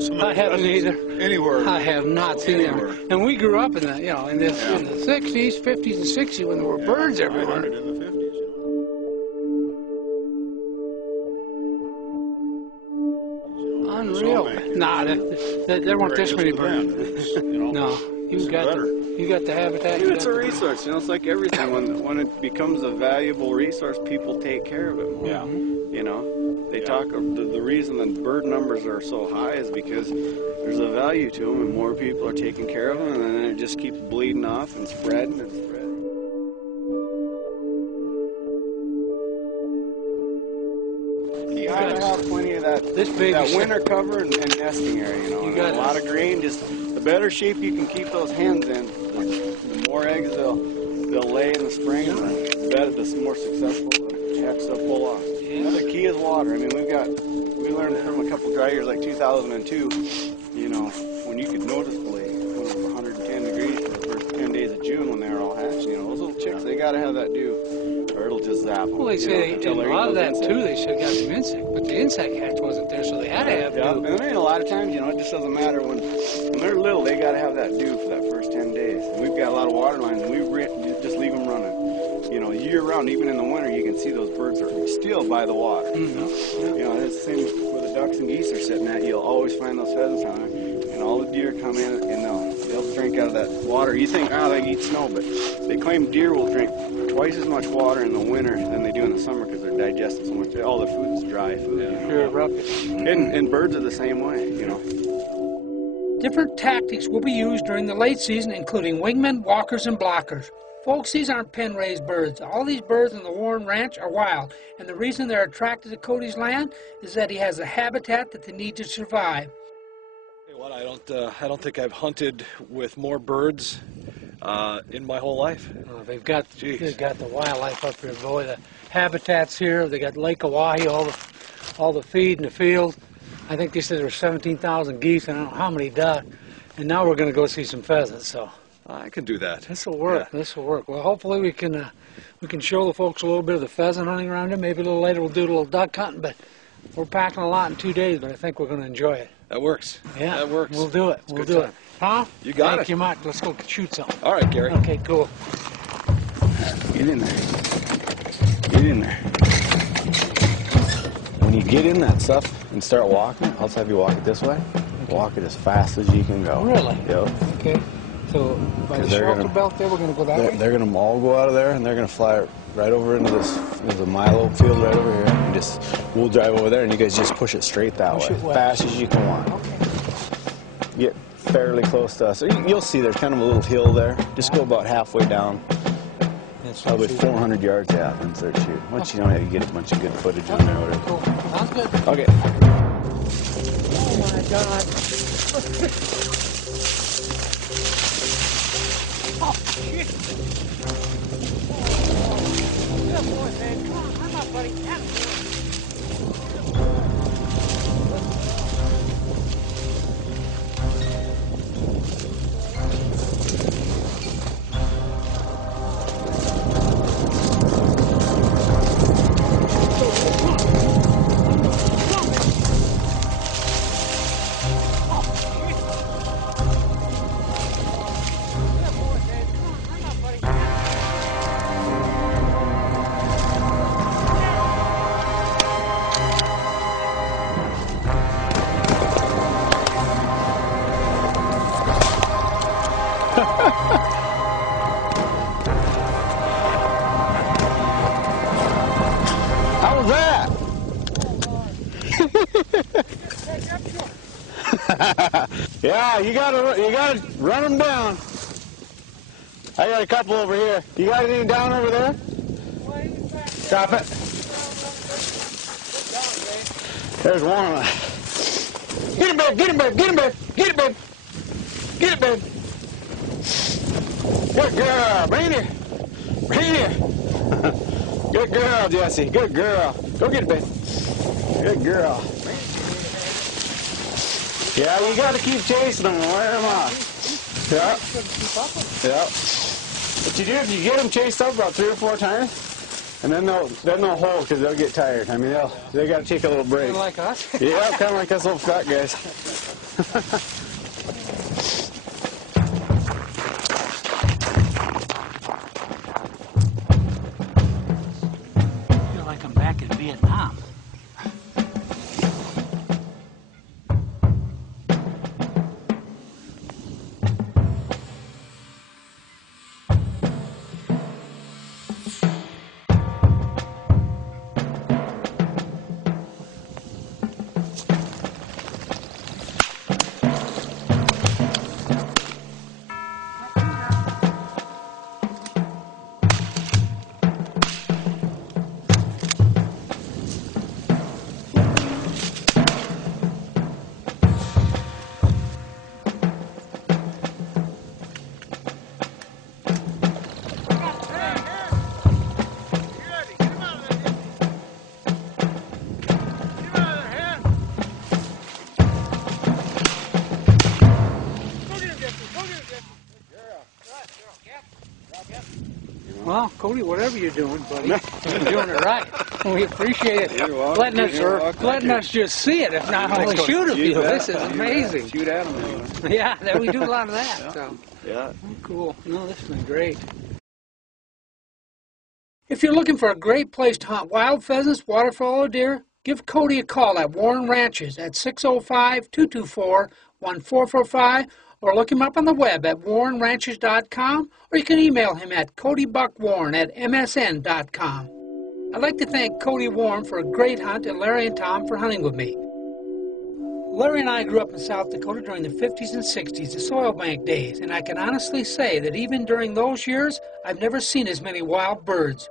seen some. I haven't either. Anywhere. I have not seen Anywhere. them. And we grew up in the, you know, in the 60s, 50s, and 60s when there were birds I everywhere. heard it in the 50s. Unreal. Nah, there weren't this many birds. No, you got the habitat. It's a resource, you know. It's like everything. When it becomes a valuable resource, people take care of it more. Yeah. You know, they talk. The reason that bird numbers are so high is because there's a value to them, and more people are taking care of them, and then it just keeps bleeding off and spreading and spreading. You gotta have plenty of that winter cover and nesting area, you know. You got a lot of grain. Just the better shape you can keep those hens in, the more eggs they'll lay in the spring, and the better, the more successful the checks they'll pull off. Another key is water. I mean, we learned from a couple dry years like 2002. You know, when you could noticeably when it was 110 degrees for the first 10 days of June when they were all hatching, you know, those little chicks, they gotta have that dew, or it'll just zap them. Well, they say in a lot of that too, they should have got some insect, but the insect hatch wasn't there, so they had to have dew. And I mean, a lot of times, you know, it just doesn't matter when they're little, they got to have that dew for that first 10 days. And we've got a lot of water lines, and we just leave them running, you know, year round. Even in the winter, you can see those birds are still by the water. Mm-hmm. You know, it's the same where the ducks and geese are sitting at. You'll always find those pheasants on there, and all the deer come in and they'll drink out of that water. You think, they eat snow, but they claim deer will drink twice as much water in the winter than they do in the summer because they're digesting so much. All their food is dry food. Yeah, you know? And birds are the same way, you know. Different tactics will be used during the late season, including wingmen, walkers, and blockers. Folks, these aren't pen-raised birds. All these birds in the Warren Ranch are wild, and the reason they're attracted to Cody's land is that he has a habitat that they need to survive. Well, I don't think I've hunted with more birds in my whole life. They've got the wildlife up here, boy. The habitats here. They got Lake Oahe, all the feed in the field. I think they said there were 17,000 geese, and I don't know how many ducks. And now we're going to go see some pheasants. So I can do that. this will work. Yeah. This will work. Well, hopefully we can show the folks a little bit of the pheasant hunting around here. Maybe a little later we'll do a little duck hunting. But we're packing a lot in 2 days. But I think we're going to enjoy it. That works. Yeah, that works. We'll do it. We'll do it. Tom? You got it. Thank you much. Let's go shoot something. All right, Gary. Okay, cool. Get in there. Get in there. When you get in that stuff and start walking, I'll have you walk it this way. Okay. Walk it as fast as you can go. Really? Yep. Okay. So by the shelter belt there, we're going to go that way? They're going to all go out of there, and they're going to fly right over into this. There's a Milo field right over here. And we'll drive over there, and you guys just push it straight that way. Fast as you can walk. Okay. Get fairly close to us. You'll see there's kind of a little hill there. Just go about halfway down. Probably 400 yards out and start shooting. Once you know it, you get a bunch of good footage on there. Whatever. Cool. Sounds good. Okay. Oh my God. Oh shit. Oh, good boy, man. Come on, come on, buddy. How was that? Yeah, you gotta run them down. I got a couple over here. You got anything down over there? Drop it. There's one. Get it, babe. Get it, babe. Get it, babe. Get it, babe. Get it, babe. Good girl. Bring it here. Bring it here. Good girl, Jesse. Good girl. Go get it, babe. Good girl. Yeah, you got to keep chasing them and wear them off. Yeah. Yeah. What you do if you get them chased up about 3 or 4 times, and then they'll hold because they'll get tired. I mean, they got to take a little break. Like us? Yeah, kind of like us little fat guys. I feel like I'm back in Vietnam. Well, Cody, whatever you're doing, buddy, you're doing it right. We appreciate it. Letting us just see it, if not only shoot a few. This is amazing. Shoot at them anyway. Yeah, we do a lot of that. Yeah. So. Yeah. Cool. No, this has been great. If you're looking for a great place to hunt wild pheasants, waterfowl, or deer, give Cody a call at Warren Ranches at 605-224-1445, or look him up on the web at warrenranches.com, or you can email him at codybuckwarren@msn.com. I'd like to thank Cody Warren for a great hunt and Larry and Tom for hunting with me. Larry and I grew up in South Dakota during the 50s and 60s, the soil bank days, and I can honestly say that even during those years, I've never seen as many wild birds.